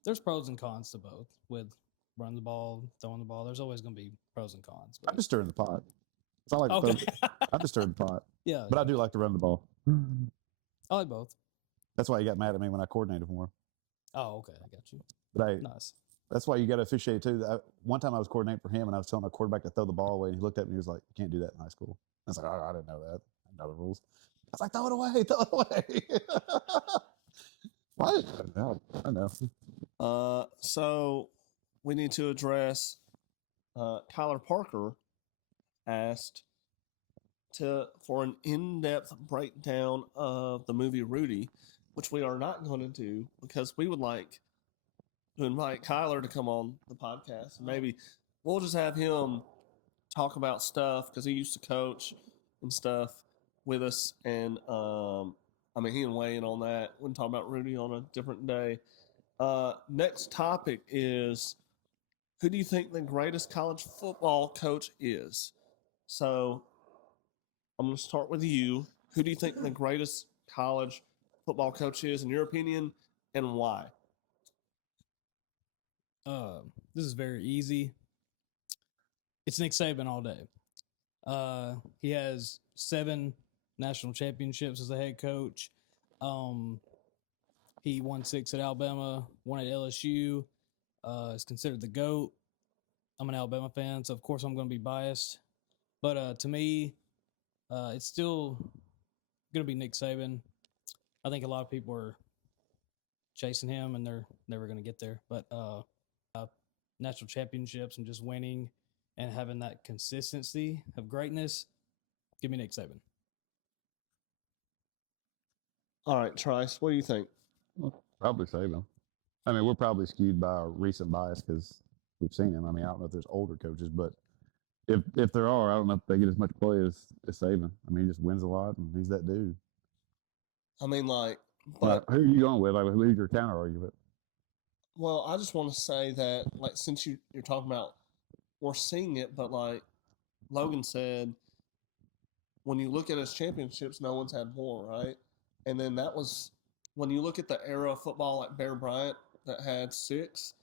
there's pros and cons to both. With running the ball, throwing the ball, there's always going to be pros and cons. I'm just stirring the pot. It's not like Okay. I'm just stirring the pot. Yeah, But I do like to run the ball. I like both. That's why he got mad at me when I coordinated for him. Oh, okay, I got you. But hey, Nice. that's why you got to officiate too. One time I was coordinating for him, and I was telling my quarterback to throw the ball away, and he looked at me and he was like, "You can't do that in high school." I was like, "Oh, I didn't know that. I didn't know the rules." I was like, "Throw it away, throw it away." What? I know. So we need to address Kyler Parker asked for an in-depth breakdown of the movie Rudy, which we are not going to do because we would like to invite Kyler to come on the podcast. Maybe we'll just have him talk about stuff because he used to coach and stuff with us. And I mean, he can weigh in on that. We can talk about Rudy on a different day. Next topic is, who do you think the greatest college football coach is? So I'm going to start with you. Who do you think the greatest college football coach is, in your opinion, and why? This is very easy. It's Nick Saban all day. He has 7 national championships as a head coach. He won 6 at Alabama, 1 at LSU. Is considered the GOAT. I'm an Alabama fan, so of course I'm going to be biased. But to me, it's still going to be Nick Saban. I think a lot of people are chasing him, and they're never going to get there. But national championships and just winning and having that consistency of greatness, give me Nick Saban. All right, Trice, what do you think? Probably Saban. I mean, we're probably skewed by our recent bias because we've seen him. I mean, I don't know if there's older coaches, but if there are, I don't know if they get as much play as Saban. I mean, he just wins a lot, and he's that dude. I mean, like, but who are you going with? Like, who's your counter argument? Well, I just want to say that, like, since you're talking about we're seeing it, but like Logan said, when you look at his championships, no one's had more, right? And then that was when you look at the era of football, like Bear Bryant that had 6.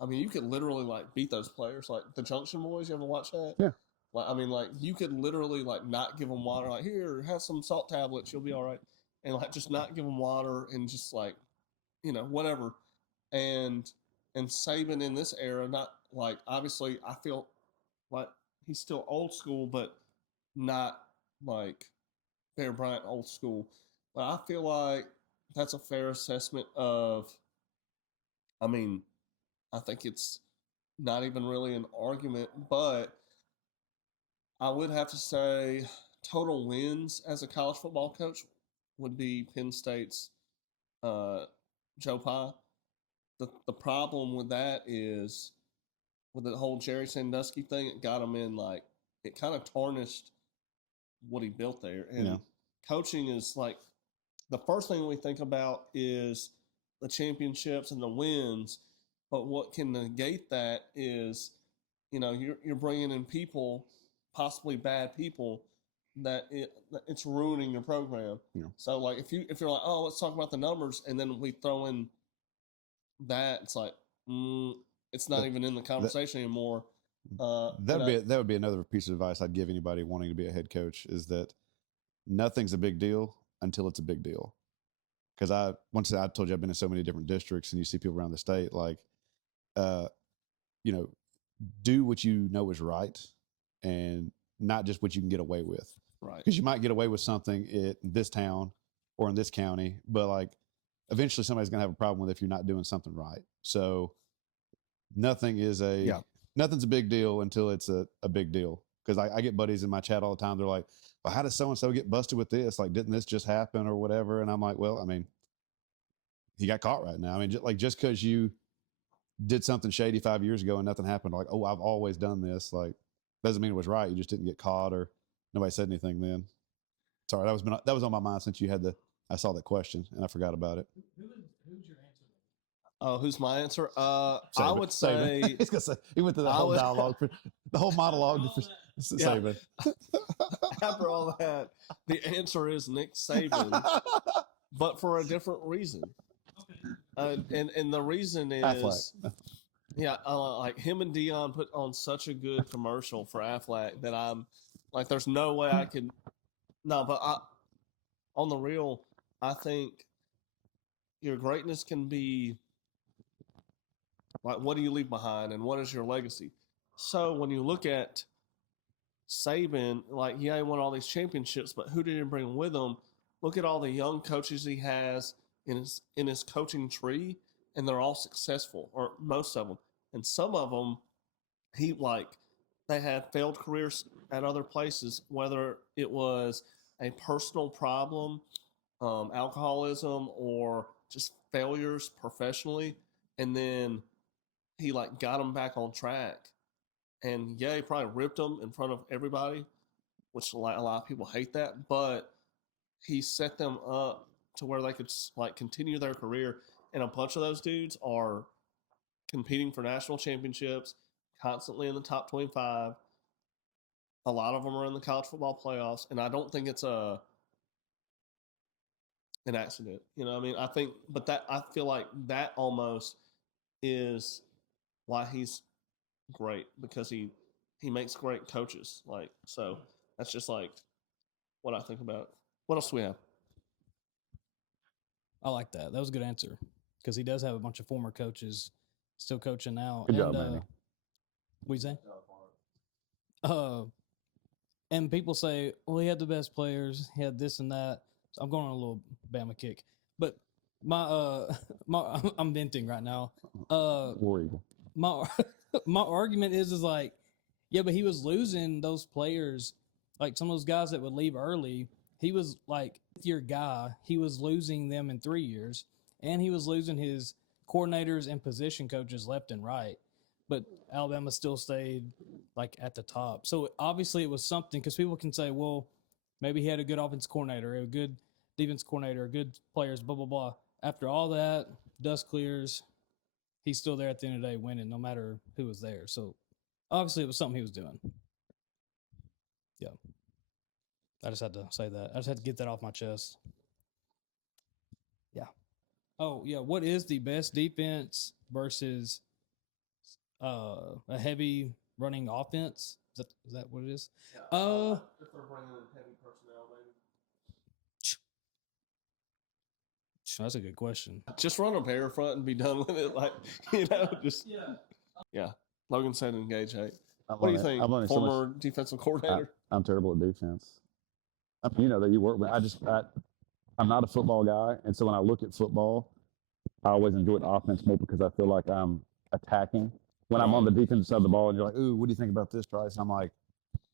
I mean, you could literally like beat those players, like the Junction Boys. You ever watch that? Yeah. Like, I mean, like you could literally like not give them water. Like, here, have some salt tablets, you'll be all right. And like just not give them water and just like, whatever. And Saban in this era, not like obviously, I feel like he's still old school, but not like Bear Bryant old school. But I feel like that's a fair assessment of. I mean, I think it's not even really an argument, but I would have to say total wins as a college football coach would be Penn State's Joe Pye. The problem with that is with the whole Jerry Sandusky thing, it got him in like it kind of tarnished what he built there. And coaching is like the first thing we think about is the championships and the wins, but what can negate that is, you're bringing in people, possibly bad people, that it's ruining your program. Yeah. So like if you're like, oh, let's talk about the numbers, and then we throw in that, it's like it's not even in the conversation anymore. That would be another piece of advice I'd give anybody wanting to be a head coach is that nothing's a big deal until it's a big deal. Because I told you I've been in so many different districts, and you see people around the state like, you know, do what you know is right, and not just what you can get away with. Right. Because you might get away with something in this town or in this county, but like eventually somebody's going to have a problem with it if you're not doing something right. So nothing's a big deal until it's a big deal. Because I get buddies in my chat all the time. They're like, well, how does so-and-so get busted with this? Like, didn't this just happen or whatever? And I'm like, well, I mean, he got caught right now. I mean, just because you did something shady 5 years ago and nothing happened, like, oh, I've always done this, like, doesn't mean it was right. You just didn't get caught or nobody said anything then. Sorry, that was on my mind since I saw that question and I forgot about it. Who's your answer? Who's my answer? I Saban. would say He's gonna say he went through the whole dialogue for the whole monologue. Yeah. Saban. After all that, the answer is Nick Saban, but for a different reason. And the reason is, Aflac. yeah, like him and Dion put on such a good commercial for Aflac that I'm like, there's no way I could. No, but on the real, I think your greatness can be like, what do you leave behind, and what is your legacy? So when you look at Saban, like, yeah, he won all these championships, but who did he bring with him? Look at all the young coaches he has in his coaching tree, and they're all successful, or most of them. And some of them, they had failed careers at other places, whether it was a personal problem, alcoholism, or just failures professionally, and then he got them back on track. And yeah, he probably ripped them in front of everybody, which a lot of people hate that, but he set them up to where they could continue their career. And a bunch of those dudes are competing for national championships, constantly in the top 25. A lot of them are in the college football playoffs, and I don't think it's an accident. You know what I mean? I feel like that almost is why he's great, because he makes great coaches. So that's just what I think about it. What else do we have? I like that. That was a good answer because he does have a bunch of former coaches still coaching now. Good job, Manny. What you say? And people say, well, he had the best players. He had this and that. So I'm going on a little Bama kick. But I'm venting right now. War Eagle. My argument is like, yeah, but he was losing those players, like some of those guys that would leave early. He was like your guy. He was losing them in 3 years, and he was losing his coordinators and position coaches left and right. But Alabama still stayed at the top. So obviously it was something, because people can say, well, maybe he had a good offense coordinator, a good defense coordinator, good players, blah, blah, blah. After all that, dust clears, he's still there at the end of the day winning no matter who was there. So obviously it was something he was doing. Yeah. I just had to say that. I just had to get that off my chest. Yeah. Oh, yeah. What is the best defense versus a heavy running offense? Is that what it is? If they're bringing in heavy personnel, maybe. That's a good question. Just run a bear front and be done with it. Yeah. Logan said engage hate. What do you think, former defensive coordinator? I'm terrible at defense. I mean, that you work with. I'm not a football guy, and so when I look at football, I always enjoy the offense more because I feel like I'm attacking. When I'm on the defensive side of the ball and you're like, ooh, what do you think about this, Trice? And I'm like,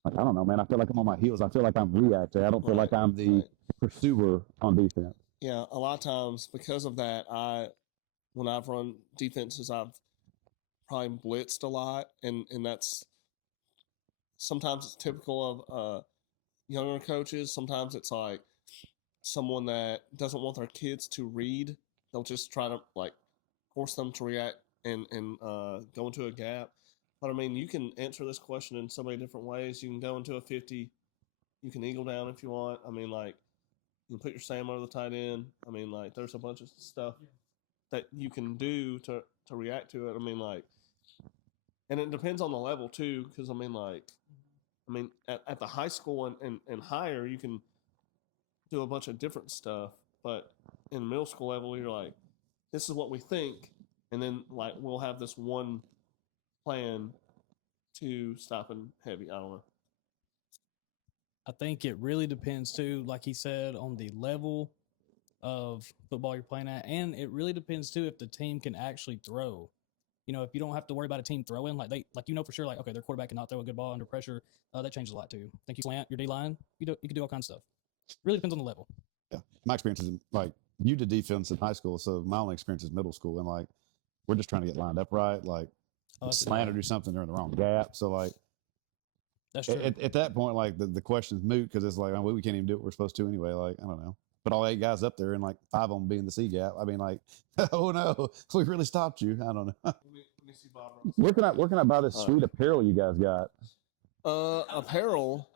I don't know, man. I feel like I'm on my heels. I feel like I'm reacting. I don't feel like I'm the pursuer on defense. Yeah, a lot of times because of that, when I've run defenses, I've probably blitzed a lot, and that's sometimes it's typical of younger coaches. Sometimes it's like someone that doesn't want their kids to read. They'll just try to force them to react and go into a gap. But I mean, you can answer this question in so many different ways. You can go into a 50. You can eagle down if you want. I mean, you can put your Sam over the tight end. I mean, there's a bunch of stuff that you can do to react to it. I mean, and it depends on the level too, because I mean, at the high school and higher, you can do a bunch of different stuff. But in middle school level, you're like, this is what we think, and then like we'll have this one plan to stop in heavy. I don't know. I think it really depends too, like he said, on the level of football you're playing at, and it really depends too if the team can actually throw. You know, if you don't have to worry about a team throwing, like for sure, like okay, their quarterback cannot throw a good ball under pressure. That changes a lot too. I think you slant your D line, you can do all kinds of stuff. Really depends on the level. Yeah, my experience is like you did defense in high school, so my only experience is middle school, and like we're just trying to get lined up right, like slant or do something, they're in the wrong gap. So like that's true. At that point, like the question's moot because it's like we can't even do what we're supposed to anyway. Like I don't know. Put all 8 guys up there and like 5 of them being the C gap. I mean, like, oh no, we really stopped you. I don't know. Let me see Bob. Where can I buy this sweet apparel you guys got? Apparel,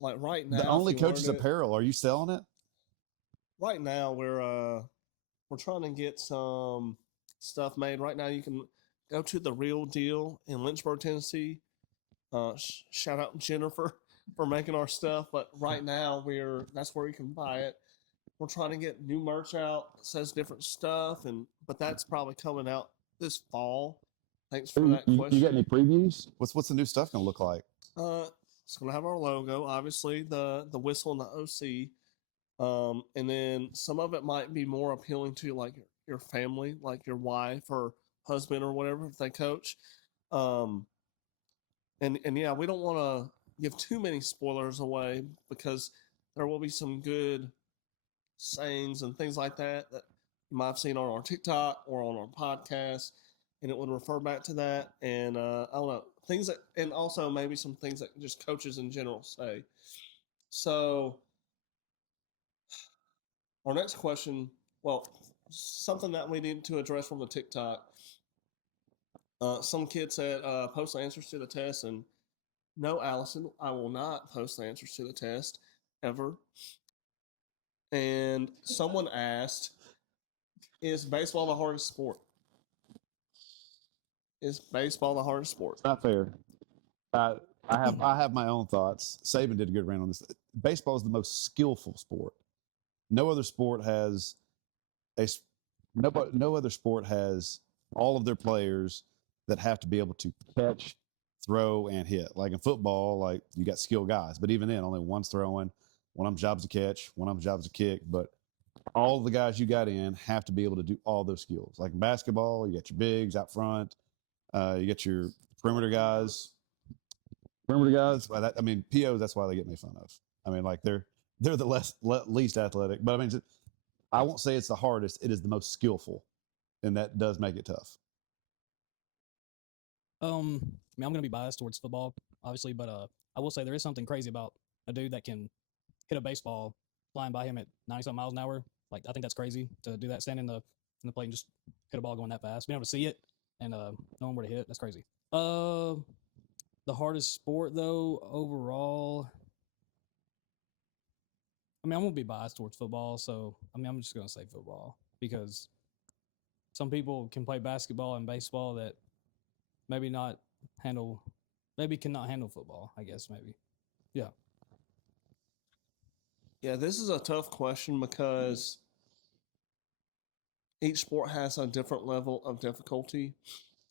like right now. The only coach's apparel. Are you selling it? Right now, we're trying to get some stuff made. Right now, you can go to the Real Deal in Lynchburg, Tennessee. Shout out Jennifer for making our stuff. But right now, that's where you can buy it. We're trying to get new merch out that says different stuff, but that's probably coming out this fall. Thanks for that question. You got any previews? What's the new stuff gonna look like? It's gonna have our logo, obviously the whistle and the OC, and then some of it might be more appealing to like your family, like your wife or husband or whatever if they coach. And yeah, we don't want to give too many spoilers away because there will be some good sayings and things like that you might have seen on our TikTok or on our podcast, and it would refer back to that. And I don't know, things that, and also maybe some things that just coaches in general say. So our next question, well, something that we need to address from the TikTok. Some kid said, post the answers to the test, and no, Allison, I will not post the answers to the test ever. And someone asked, is baseball the hardest sport? Is baseball the hardest sport? Not fair. I have my own thoughts. Saban did a good rant on this. Baseball is the most skillful sport. No other sport has no other sport has all of their players that have to be able to catch, throw, and hit. Like in football, like you got skilled guys, but even then, only one's throwing, one of them's job's to catch, one of them's job's to kick. But all the guys you got in have to be able to do all those skills. Like in basketball, you got your bigs out front, you got your perimeter guys. POs. That's why they get made fun of. I mean, like they're the least athletic, but I mean, I won't say it's the hardest. It is the most skillful, and that does make it tough. I'm going to be biased towards football, obviously, but I will say there is something crazy about a dude that can hit a baseball flying by him at 90-something miles an hour. Like, I think that's crazy to do that, stand in the plate and just hit a ball going that fast. Being able to see it and knowing where to hit, that's crazy. The hardest sport, though, overall, I'm going to be biased towards football, so, I'm just going to say football because some people can play basketball and baseball that maybe cannot handle football, I guess, maybe. Yeah. Yeah, this is a tough question because each sport has a different level of difficulty.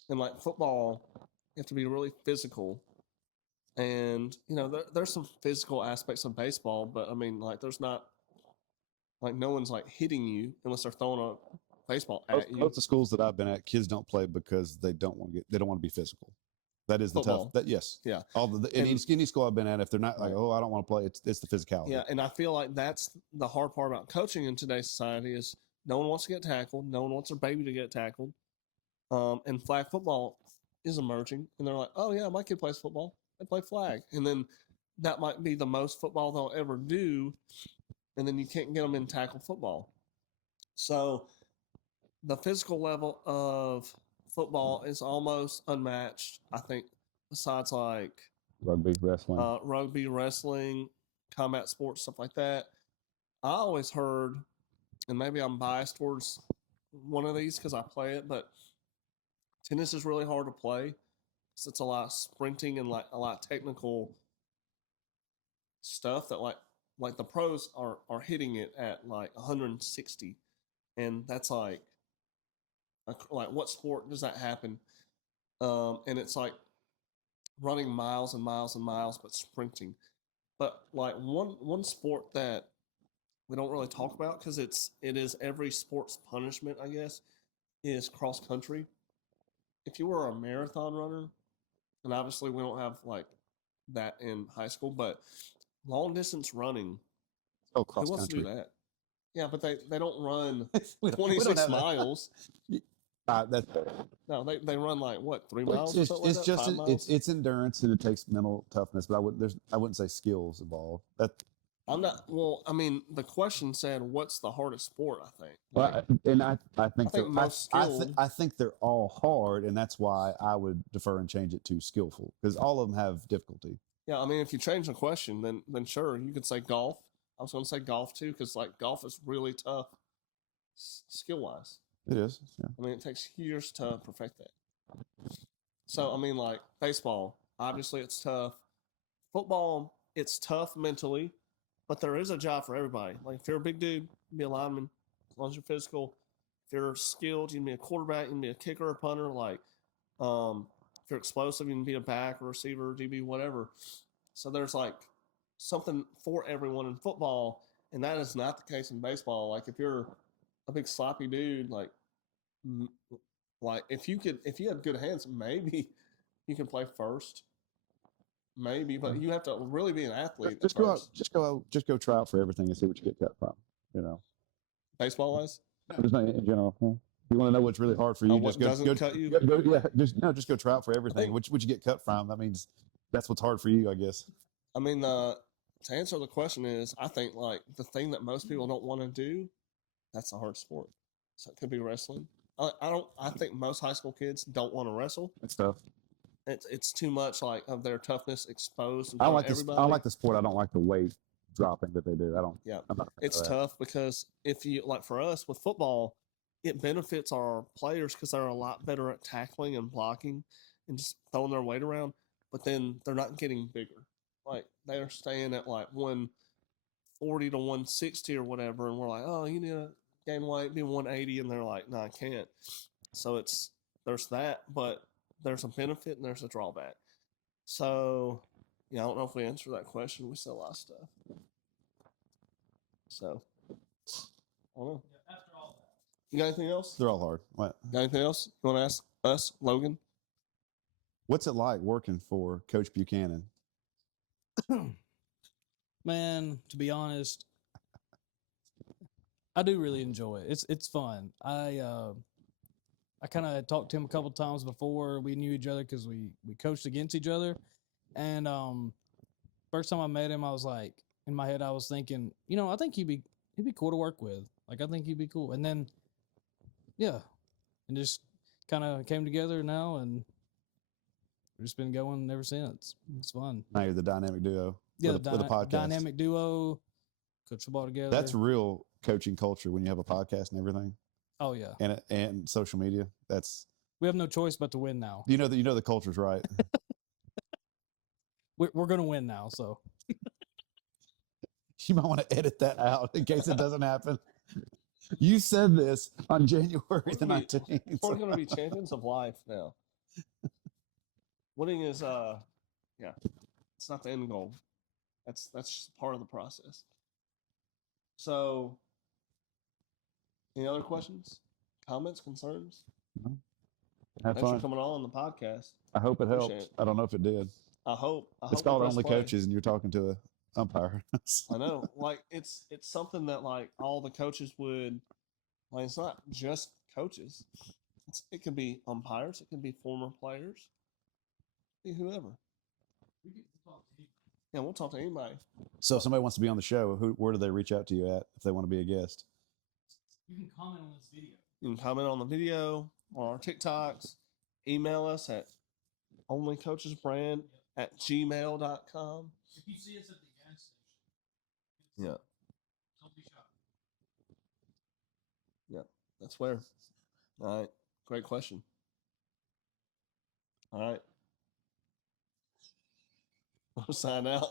And like football, you have to be really physical. And, there's some physical aspects of baseball, but I mean, like, there's not, like, no one's like hitting you unless they're throwing a baseball at you. Most of the schools that I've been at, kids don't play because they don't want to be physical. That is the football. tough. Yes. Yeah. Any school I've been at, if they're not like, oh, I don't want to play, it's the physicality. Yeah, and I feel like that's the hard part about coaching in today's society is no one wants to get tackled. No one wants their baby to get tackled. And flag football is emerging, and they're like, oh yeah, my kid plays football. They play flag, and then that might be the most football they'll ever do, and then you can't get them in tackle football. So the physical level of football is almost unmatched, I think, besides like rugby, wrestling, combat sports, stuff like that. I always heard, and maybe I'm biased towards one of these because I play it, but tennis is really hard to play. So it's a lot of sprinting and like a lot of technical stuff that like like the pros are hitting it at like 160, and that's like what sport does that happen? And it's like running miles and miles and miles, but sprinting. But like one sport that we don't really talk about because it is every sport's punishment, I guess, is cross country. If you were a marathon runner, and obviously we don't have like that in high school, but long distance running, Oh, who cross wants to country. do that? Yeah, but they don't run we don't 26 have that. miles. That's No, they run like what 3 Well, miles or something it's like that. just 5 miles. it's endurance and it takes mental toughness, but I wouldn't say skills involved. That I'm not. Well, I mean, the question said, "What's the hardest sport?" I think. well, and I think think most skilled. I think they're all hard, and that's why I would defer and change it to skillful because all of them have difficulty. Yeah, I mean, if you change the question, then sure, you could say golf. I was going to say golf too, because like golf is really tough, skill wise. It is. Yeah. I mean, it takes years to perfect that. So I mean, like baseball, obviously it's tough. Football, it's tough mentally, but there is a job for everybody. Like if you're a big dude, you can be a lineman as long as you're physical. If you're skilled, you can be a quarterback, you can be a kicker, or punter. Like if you're explosive, you can be a back, or receiver, DB, whatever. So there's like something for everyone in football, and that is not the case in baseball. Like if you're a big sloppy dude, like if you had good hands, maybe you can play first. Maybe, but you have to really be an athlete. Just go out, just go try out for everything and see what you get cut from. You know, Baseball wise, just in general. Yeah. You want to know what's really hard for you? what doesn't cut you? Just go try out for everything. Which you get cut from? That means that's what's hard for you, I guess. I mean, to answer the question is, I think like the thing that most people don't want to do, that's a hard sport. So it could be wrestling. I think most high school kids don't want to wrestle. It's tough. It's too much like of their toughness exposed. I like everybody. I like the sport. I don't like the weight dropping that they do. I don't. Yeah, it's tough because if you like for us with football, it benefits our players because they're a lot better at tackling and blocking and just throwing their weight around. But then they're not getting bigger. Like they're staying at like 140 to 160 or whatever, and we're like, oh, you need to gain weight, be 180, and they're like, no, I can't. So there's that, but there's a benefit and there's a drawback. So, yeah, I don't know if we answered that question. We said a lot of stuff. So, I don't know. After all that, you got anything else? They're all hard. What? Got anything else you want to ask us, Logan? What's it like working for Coach Buchanan? Man, to be honest, I do really enjoy it. It's fun. I kind of talked to him a couple times before we knew each other because we coached against each other. And first time I met him, I was like, in my head, I was thinking, I think he'd be cool to work with. Like, I think he'd be cool. And then, yeah, and just kind of came together now, and we've just been going ever since. It's fun. Now you're the dynamic duo. Yeah, with a podcast. Dynamic duo, coach football together. That's real coaching culture when you have a podcast and everything. Oh yeah, and social media. We have no choice but to win now. You know the culture's right. We're gonna win now, so you might want to edit that out in case it doesn't happen. You said this on January the 19th. We're going to be champions of life now. Winning is, it's not the end goal. That's just part of the process. So, any other questions, comments, concerns? No. Have Thanks fun. for coming on the podcast. I hope it helped. I don't know if it did. I hope. It's called Only Coaches, and you're talking to an umpire. I know. Like it's something that like all the coaches would. Like it's not just coaches. It could be umpires. It can be former players. Be whoever. Yeah, we'll talk to anybody. So if somebody wants to be on the show, where do they reach out to you at if they want to be a guest? You can comment on this video. You can comment on the video, on our TikToks. Email us at onlycoachesbrand@gmail.com. If you see us at the gas station, yeah. Don't be shocked. Yeah, that's where. All right. Great question. All right. We'll sign out.